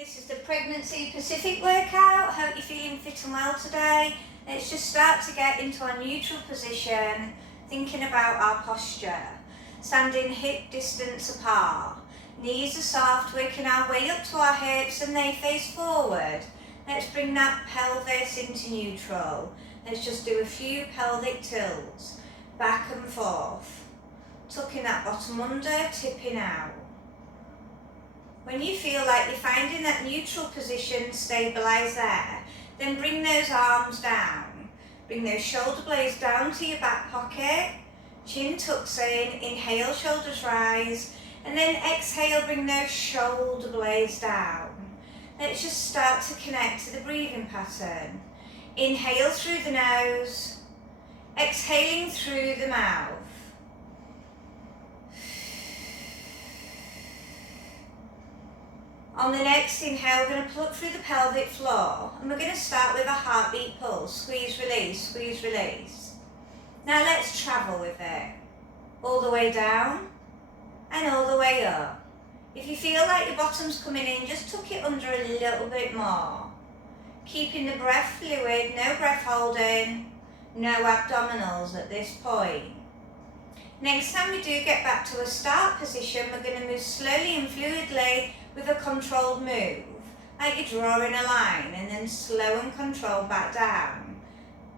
This is the Pregnancy Pacific workout. Hope you're feeling fit and well today. Let's just start to get into our neutral position, thinking about our posture. Standing hip distance apart. Knees are soft, working our way up to our hips and they face forward. Let's bring that pelvis into neutral. Let's just do a few pelvic tilts, back and forth. Tucking that bottom under, tipping out. When you feel like you're finding that neutral position, stabilise there, then bring those arms down. Bring those shoulder blades down to your back pocket. Chin tucks in, inhale, shoulders rise, and then exhale, bring those shoulder blades down. Let's just start to connect to the breathing pattern. Inhale through the nose, exhaling through the mouth. On the next inhale, we're going to pluck through the pelvic floor and we're going to start with a heartbeat pulse. Squeeze, release, squeeze, release. Now let's travel with it. All the way down and all the way up. If you feel like your bottom's coming in, just tuck it under a little bit more. Keeping the breath fluid, no breath holding, no abdominals at this point. Next time we do get back to a start position, we're going to move slowly and fluidly with a controlled move, like you're drawing a line and then slow and controlled back down.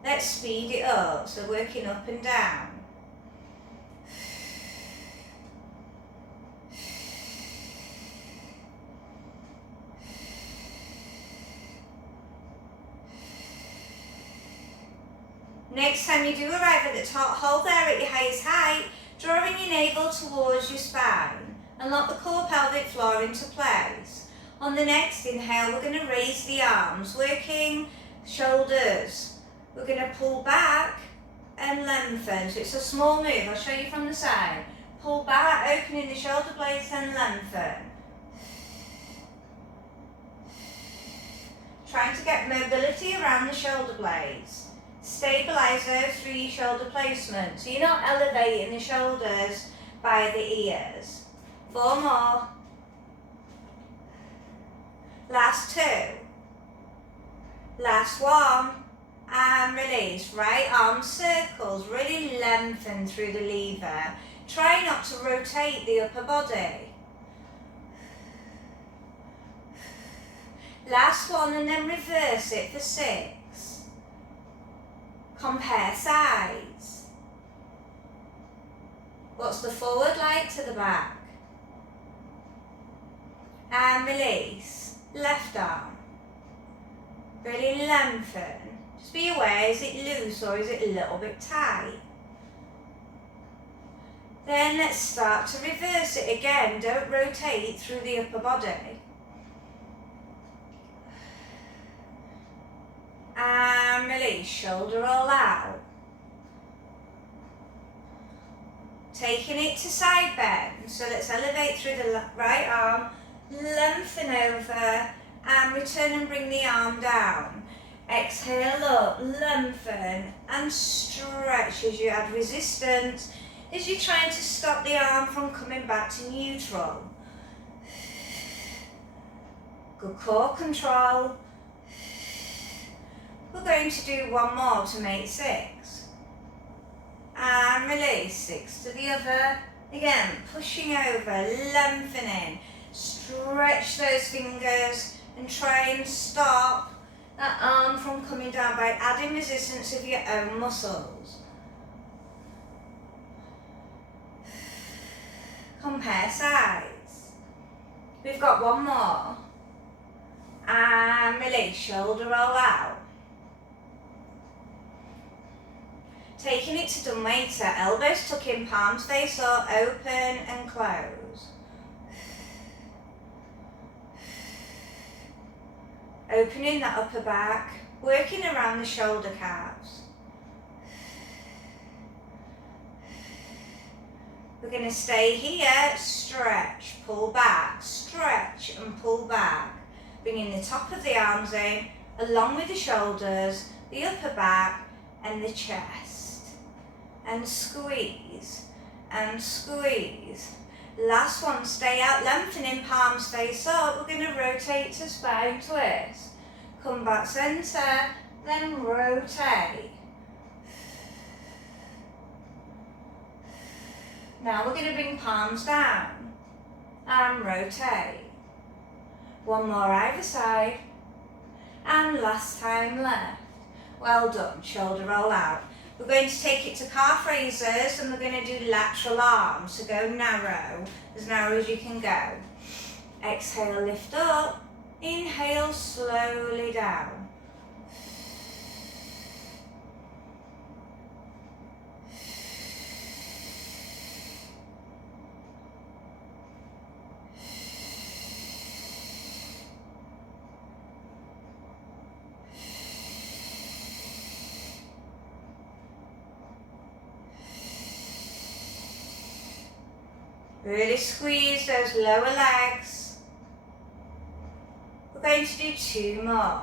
Let's speed it up, so working up and down. Next time you do arrive at the top, hold there at your highest height, drawing your navel towards your spine and lock the core pelvic floor into place. On the next inhale, we're going to raise the arms, working shoulders. We're going to pull back and lengthen. So it's a small move. I'll show you from the side. Pull back, opening the shoulder blades and lengthen. Trying to get mobility around the shoulder blades. Stabilise those through your shoulder placement. So you're not elevating the shoulders by the ears. 4 more. Last 2. Last 1. And release. Right arm circles. Really lengthen through the lever. Try not to rotate the upper body. Last 1 and then reverse it for 6. Compare sides. What's the forward like to the back? And release. Left arm. Really lengthen. Just be aware, is it loose or is it a little bit tight? Then let's start to reverse it again. Don't rotate through the upper body. And release, shoulder roll out. Taking it to side bend. So let's elevate through the right arm, lengthen over, and return and bring the arm down. Exhale up, lengthen, and stretch as you add resistance, as you're trying to stop the arm from coming back to neutral. Good core control. We're going to do 1 more to make 6. And release, 6 to the other. Again, pushing over, lengthening. Stretch those fingers and try and stop that arm from coming down by adding resistance of your own muscles. Compare sides. We've got 1 more. And release, shoulder roll out. Taking it to Dunwaiter, elbows tuck in, palms face up, open and close. Opening that upper back, working around the shoulder calves. We're going to stay here, stretch, pull back, stretch and pull back. Bringing the top of the arms in, along with the shoulders, the upper back and the chest. And squeeze, and squeeze. Last one, stay out, lengthening, palms face up. We're going to rotate to spine twist. Come back center, then rotate. Now we're going to bring palms down and rotate. One more either side. And last time left. Well done, shoulder roll out. We're going to take it to calf raisers and we're going to do lateral arms. So go narrow as you can go. Exhale, lift up. Inhale, slowly down. Really squeeze those lower legs. We're going to do 2 more.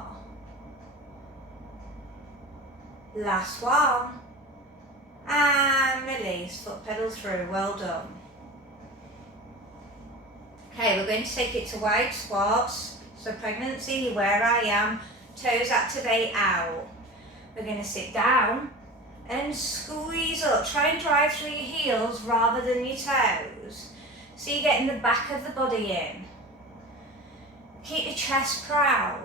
Last one. And release, foot pedal through, well done. Okay, we're going to take it to wide squats. So pregnancy, where I am, toes activate out. We're going to sit down and squeeze up. Try and drive through your heels rather than your toes. So you're getting the back of the body in. Keep your chest proud.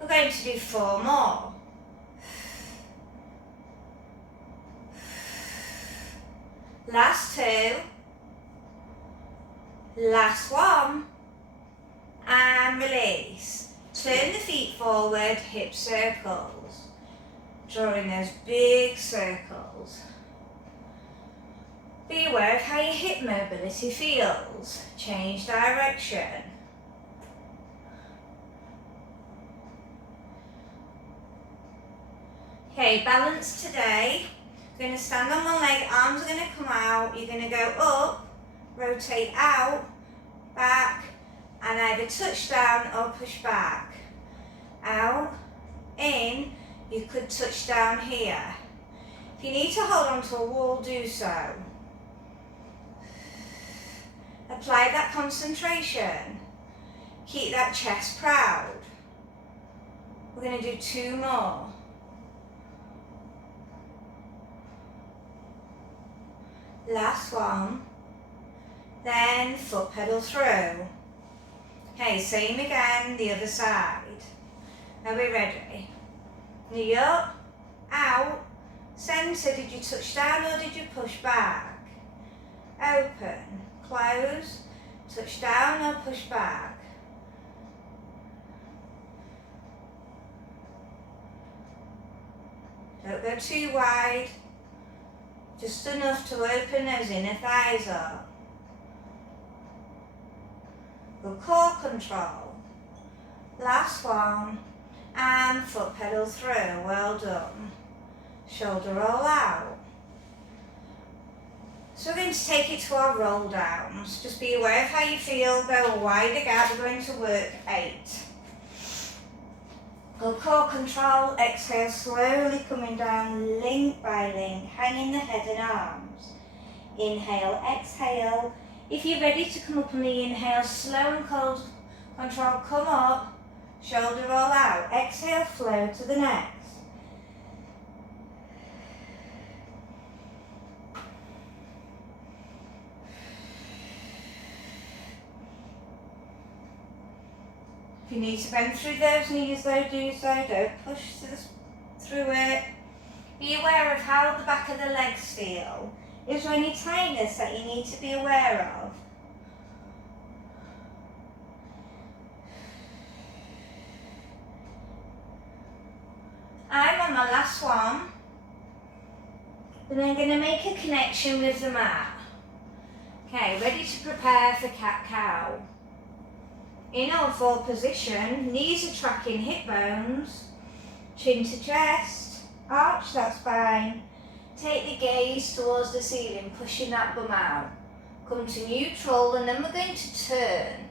We're going to do 4 more. Last 2. Last one. And release. Turn the feet forward, hip circles. Drawing those big circles. Be aware of how your hip mobility feels. Change direction. Okay, balance today. You're going to stand on one leg, arms are going to come out. You're going to go up, rotate out, back, and either touch down or push back. Out, in, you could touch down here. If you need to hold on to a wall, do so. Apply that concentration. Keep that chest proud. We're going to do 2 more. Last one. Then foot pedal through. Okay, same again, the other side. Are we ready? Knee up, out, centre. Did you touch down or did you push back? Open, close, touch down or push back. Don't go too wide, just enough to open those inner thighs up. Good core control. Last one. And foot pedal through. Well done. Shoulder roll out. So we're going to take it to our roll downs. Just be aware of how you feel. Go a wider gap. We're going to work 8. Good core control. Exhale, slowly coming down, link by link, hanging the head and arms. Inhale, exhale. If you're ready to come up on the inhale, slow and cold control, come up, shoulder roll out. Exhale, flow to the next. If you need to bend through those knees though, do so. Don't push through it. Be aware of how the back of the legs feel. Is there any tightness that you need to be aware of? I'm on my last one. And I'm going to make a connection with the mat. Okay, ready to prepare for cat-cow. In all 4 position, knees are tracking hip bones, chin to chest, arch that spine. Take the gaze towards the ceiling, pushing that bum out. Come to neutral and then we're going to turn.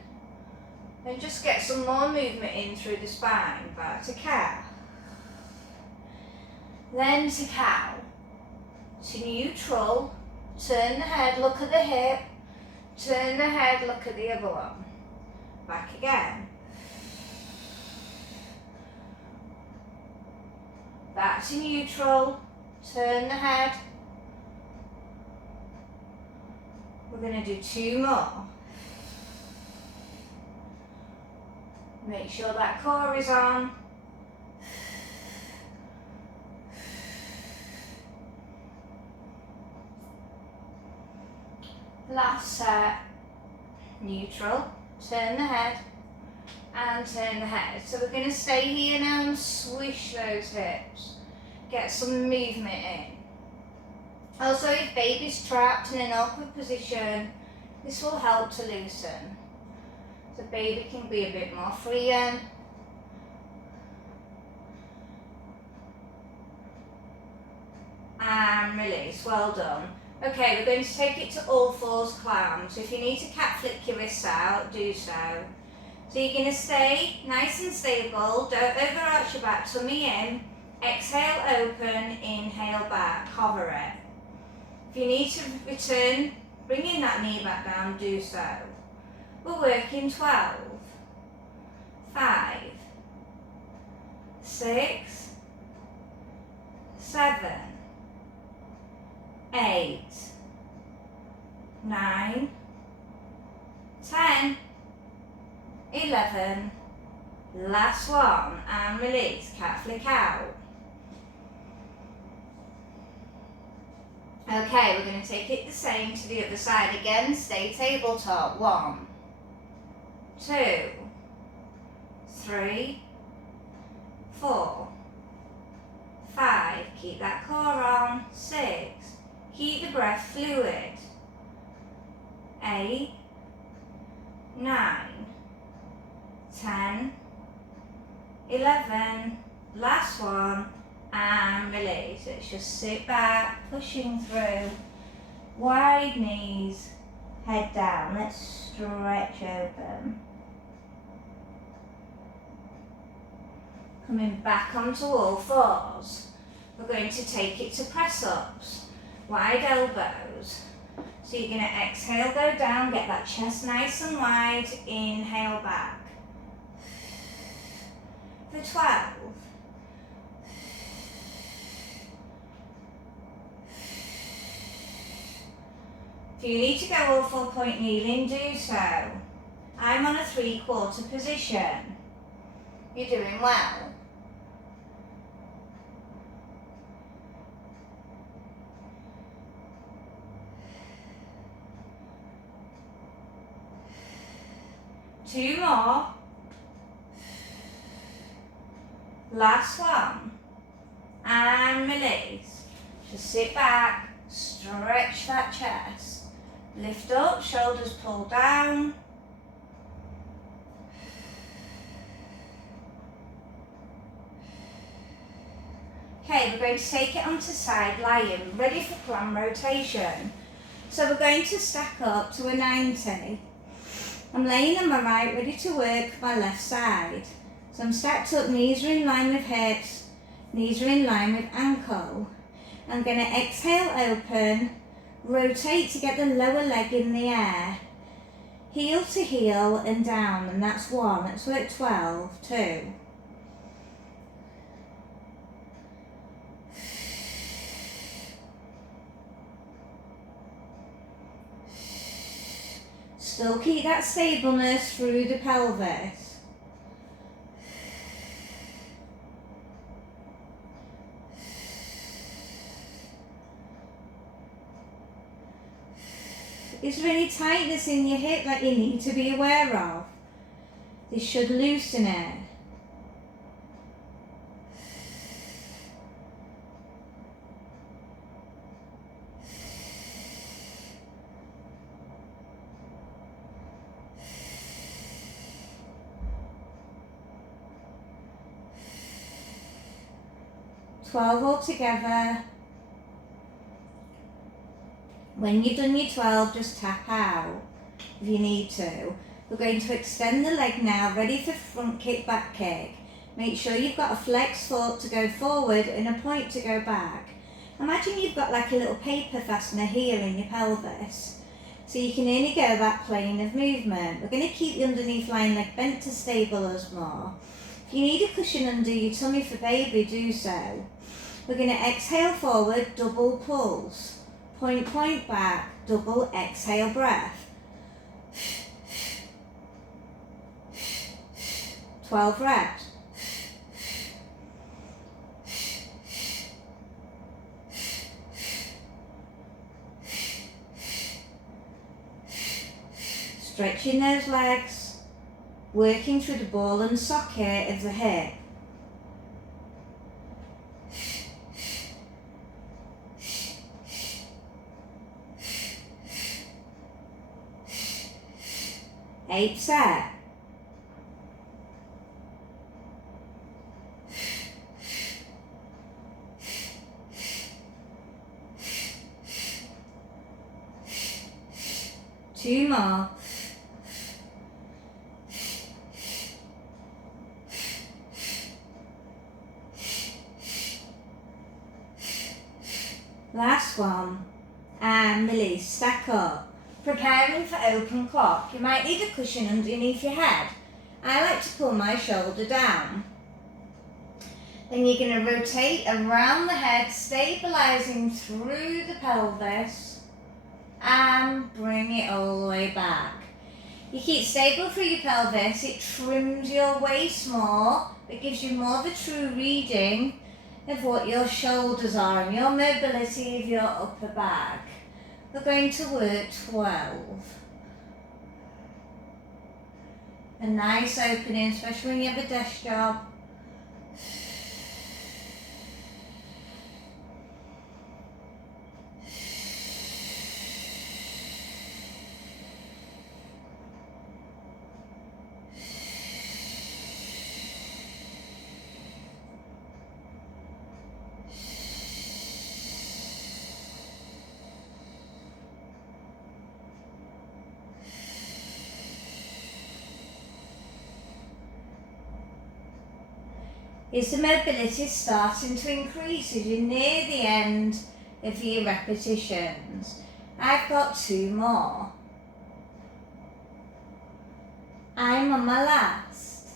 And just get some more movement in through the spine. Back to cow. Then to cow. To neutral. Turn the head, look at the hip. Turn the head, look at the other one. Back again. Back to neutral. Turn the head. We're going to do 2 more. Make sure that core is on. Last set. Neutral. Turn the head. And turn the head. So we're going to stay here now and swish those hips. Get some movement in. Also, if baby's trapped in an awkward position, this will help to loosen. So baby can be a bit more free then. And release, well done. Okay, we're going to take it to all fours clown. So if you need to cat flick your wrists out, do so. So you're going to stay nice and stable, don't overarch your back, tummy in, exhale open, inhale back, hover it. If you need to return, bringing that knee back down, do so. We're working 12, 5, 6, 7, 8, 9, 10, 11, last one, and release, cat flick out. Okay, we're going to take it the same to the other side again, stay tabletop, 1, 2, 3, 4, 5, keep that core on, 6, keep the breath fluid, 8, 9, 10, 11, last one, and release. Let's just sit back, pushing through, wide knees, head down, let's stretch open. Coming back onto all fours. We're going to take it to press ups, wide elbows. So you're going to exhale, go down, get that chest nice and wide, inhale back. For 12. If you need to go all 4-point kneeling, do so. I'm on a 3/4 position. You're doing well. Two more. Last one. And release. Just sit back, stretch that chest. Lift up, shoulders pull down. Okay, we're going to take it onto side lying, ready for plan rotation. So we're going to stack up to a 90. I'm laying on my right, ready to work my left side. So I'm stacked up, knees are in line with hips, knees are in line with ankle. I'm going to exhale open, rotate to get the lower leg in the air. Heel to heel and down, and that's 1. Let's work 12, 2. Still keep that stableness through the pelvis. Is there any tightness in your hip that you need to be aware of? This should loosen it. Twelve all together. When you've done your 12, just tap out if you need to. We're going to extend the leg now, ready for front kick, back kick. Make sure you've got a flex foot to go forward and a point to go back. Imagine you've got like a little paper fastener here in your pelvis. So you can only go that plane of movement. We're going to keep the underneath lying leg bent to stabilise more. If you need a cushion under your tummy for baby, do so. We're going to exhale forward, double pulse. Point, point back, double exhale breath. 12 reps. Stretching those legs, working through the ball and socket of the hip. Eight set. Two more. Last one. And release. Stack up. Preparing for open clock. You might need a cushion underneath your head. I like to pull my shoulder down. Then you're going to rotate around the head, stabilising through the pelvis and bring it all the way back. You keep stable through your pelvis, it trims your waist more, it gives you more of a true reading of what your shoulders are and your mobility of your upper back. We're going to work 12. A nice opening, especially when you have a desk job. Is the mobility starting to increase as you're near the end of your repetitions? I've got 2 more. I'm on my last.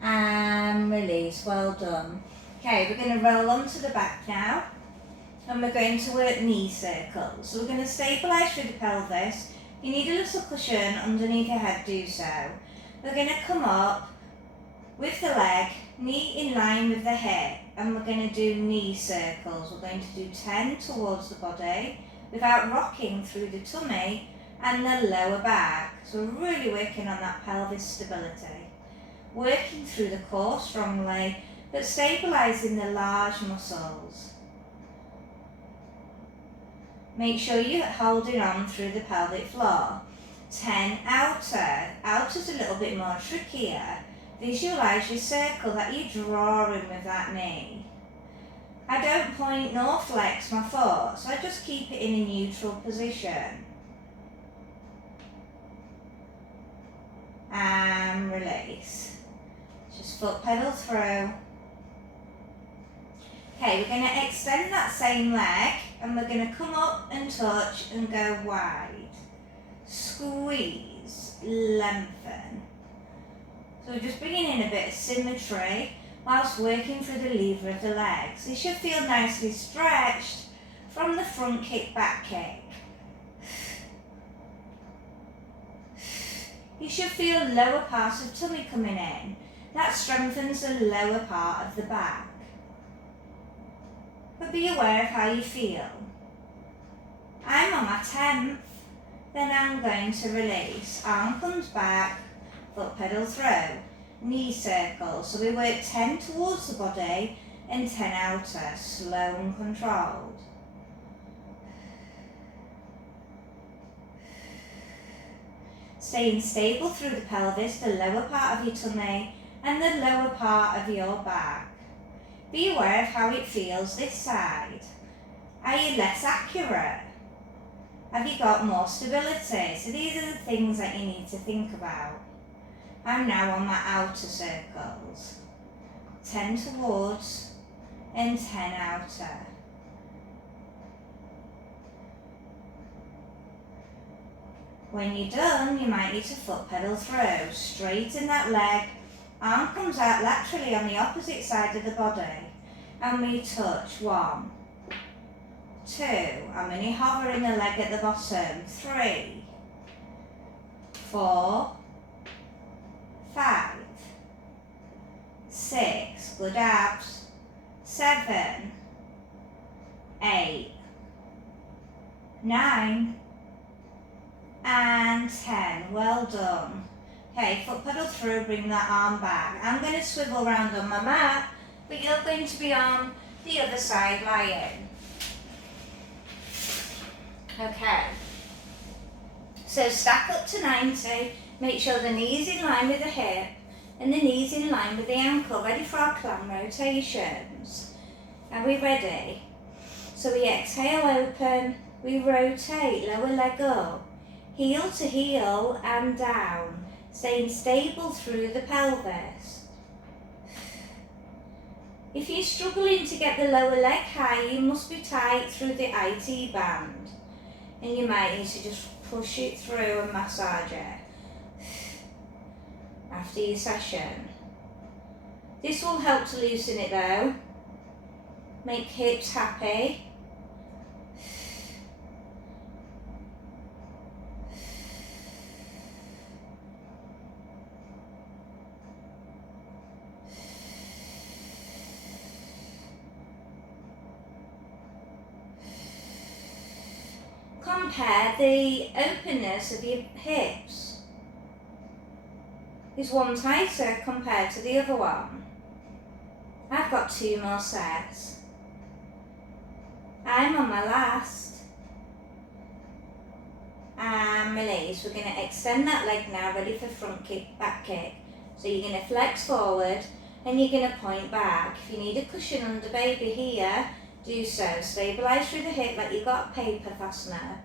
And release, well done. Okay, we're going to roll onto the back now. And we're going to work knee circles. So we're going to stabilise through the pelvis. If you need a little cushion underneath your head, do so. We're going to come up with the leg, knee in line with the hip, and we're going to do knee circles. We're going to do 10 towards the body without rocking through the tummy and the lower back. So we're really working on that pelvis stability. Working through the core strongly, but stabilising the large muscles. Make sure you're holding on through the pelvic floor. 10 outer. Outer's a little bit more trickier. Visualise your circle that you're drawing with that knee. I don't point nor flex my foot, so I just keep it in a neutral position. And release. Just foot pedal through. Okay, we're going to extend that same leg and we're going to come up and touch and go wide. Squeeze, lengthen. So we're just bringing in a bit of symmetry whilst working through the lever of the legs. They should feel nicely stretched from the front kick, back kick. You should feel lower parts of tummy coming in. That strengthens the lower part of the back. But be aware of how you feel. I'm on my 10th. Then I'm going to release. Arm comes back, foot pedal through. Knee circle. So we work 10 towards the body and 10 outer, slow and controlled. Staying stable through the pelvis, the lower part of your tummy and the lower part of your back. Be aware of how it feels this side. Are you less accurate? Have you got more stability? So these are the things that you need to think about. I'm now on my outer circles. 10 towards and 10 outer. When you're done, you might need to foot pedal through. Straighten that leg. Arm comes out laterally on the opposite side of the body. And we touch. 1, 2. I'm only hovering the leg at the bottom. 3, 4, 5, 6. Good abs. 7, 8, 9, and 10. Well done. Okay, foot pedal through, bring that arm back. I'm going to swivel round on my mat, but you're going to be on the other side lying. Okay. So stack up to 90, make sure the knee's in line with the hip and the knee's in line with the ankle. Ready for our clam rotations. Are we ready? So we exhale open, we rotate, lower leg up. Heel to heel and down, staying stable through the pelvis. If you're struggling to get the lower leg high, you must be tight through the IT band. And you might need to just push it through and massage it after your session. This will help to loosen it though. Make hips happy. Compare the openness of your hips. Is one tighter compared to the other one? I've got 2 more sets. I'm on my last. And release. We're going to extend that leg now, ready for front kick, back kick. So you're going to flex forward and you're going to point back. If you need a cushion under baby here, do so. Stabilise through the hip like you've got a paper fastener.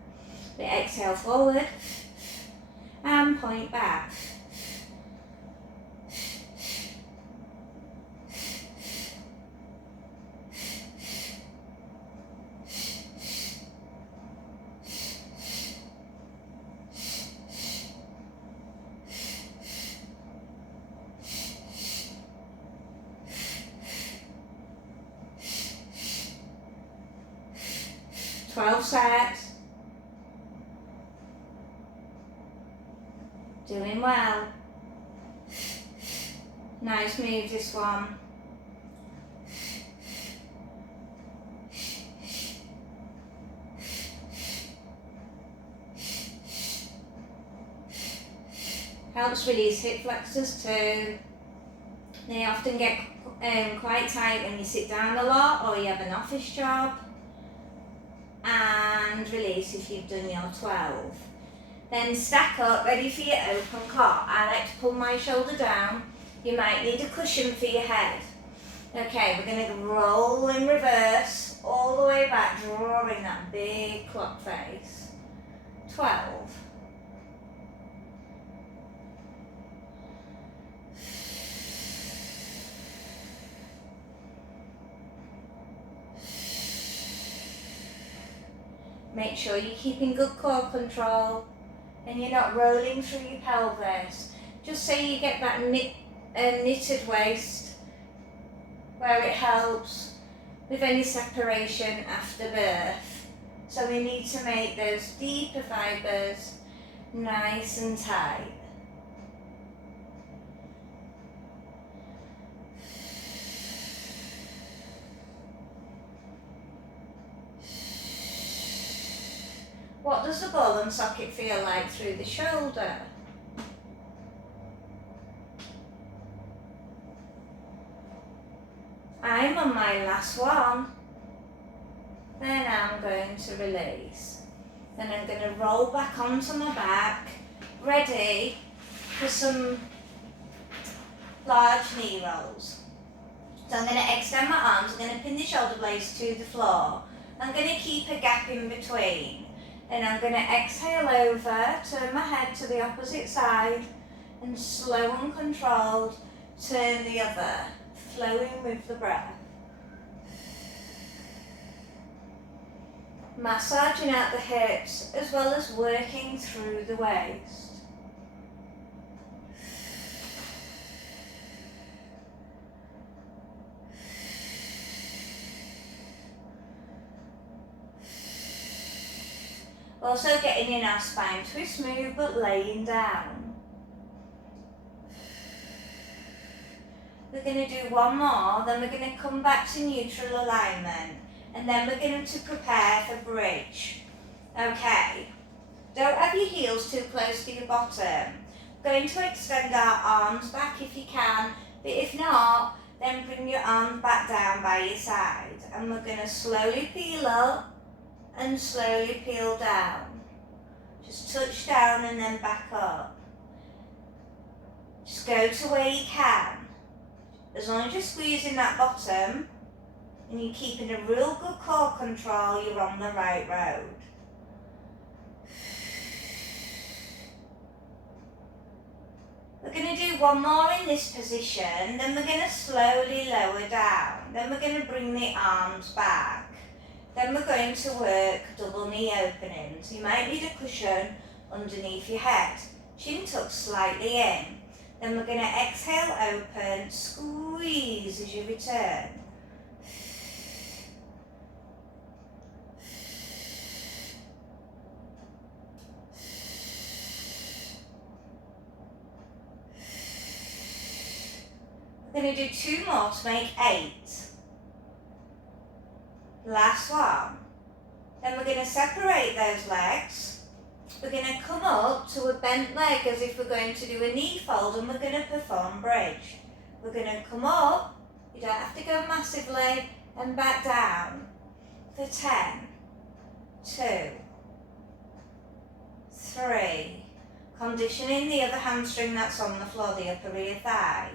We exhale forward and point back. Twelve sets. Doing well. Nice move, this one. Helps release hip flexors too. They often get quite tight when you sit down a lot or you have an office job. And release if you've done your 12. Then stack up, ready for your open cot. I like to pull my shoulder down. You might need a cushion for your head. Okay, we're going to roll in reverse all the way back, drawing that big clock face. 12. Make sure you're keeping good core control and you're not rolling through your pelvis. Just so you get that knitted waist where it helps with any separation after birth. So we need to make those deeper fibres nice and tight. What does the ball and socket feel like through the shoulder? I'm on my last one. Then I'm going to release. Then I'm going to roll back onto my back, ready for some large knee rolls. So I'm going to extend my arms, I'm going to pin the shoulder blades to the floor. I'm going to keep a gap in between. And I'm going to exhale over, turn my head to the opposite side, and slow and controlled, turn the other, flowing with the breath. Massaging out the hips as well as working through the waist. Also getting in our spine twist move, but laying down. We're going to do one more, then we're going to come back to neutral alignment, and then we're going to prepare for bridge. Okay, don't have your heels too close to your bottom. We're going to extend our arms back if you can, but if not, then bring your arms back down by your side, and we're going to slowly peel up and slowly peel down. Just touch down and then back up. Just go to where you can. As long as you're squeezing that bottom and you're keeping a real good core control, you're on the right road. We're going to do one more in this position, then we're going to slowly lower down. Then we're going to bring the arms back. Then we're going to work double knee openings. You might need a cushion underneath your head. Chin tuck slightly in. Then we're going to exhale, open, squeeze as you return. We're going to do 2 more to make 8. Last one. Then we're going to separate those legs. We're going to come up to a bent leg as if we're going to do a knee fold, and we're going to perform bridge. We're going to come up, you don't have to go massively, and back down for 10, 2, 3. Conditioning the other hamstring that's on the floor, the upper rear thigh.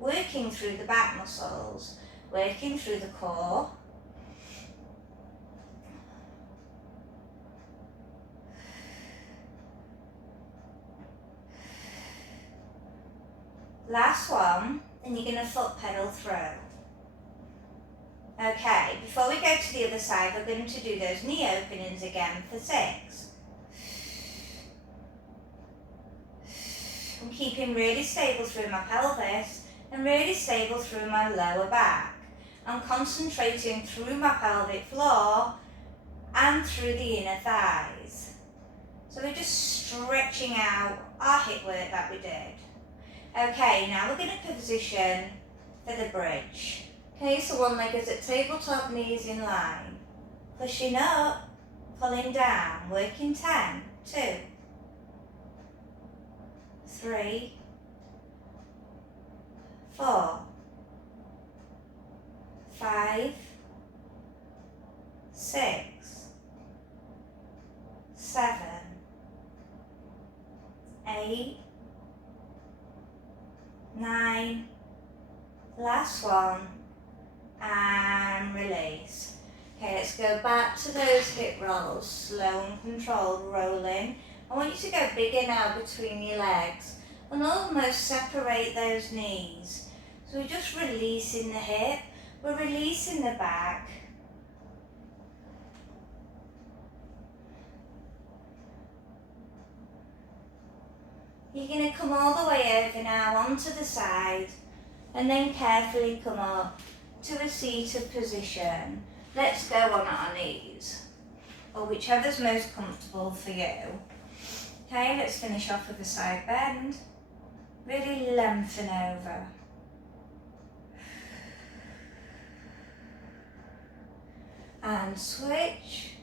Working through the back muscles, working through the core. Last one, and you're going to foot pedal through. Okay, before we go to the other side, we're going to do those knee openings again for 6. I'm keeping really stable through my pelvis and really stable through my lower back. I'm concentrating through my pelvic floor and through the inner thighs. So we're just stretching out our hip work that we did. Okay, now we're going to position for the bridge. Okay, so one leg is at tabletop, knees in line. Pushing up, pulling down, working 10, 2, 3, 4, 5, 6, 7, 8, 9, last one, and release. Okay, let's go back to those hip rolls, slow and controlled, rolling. I want you to go bigger now between your legs and almost separate those knees. So we're just releasing the hip, we're releasing the back. You're going to come all the way over now onto the side and then carefully come up to a seated position. Let's go on our knees, or whichever's most comfortable for you. Okay, let's finish off with a side bend. Really lengthen over. And switch.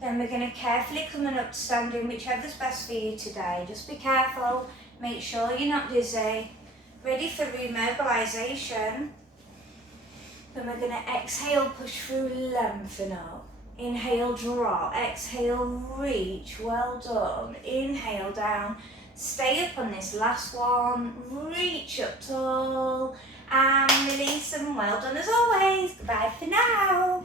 Then we're going to carefully come up to standing, whichever's best for you today. Just be careful, make sure you're not dizzy. Ready for remobilization. Then we're going to exhale, push through, lengthen up. Inhale, drop. Exhale, reach. Well done. Inhale, down. Stay up on this last one, reach up tall and release, and well done as always. Goodbye for now.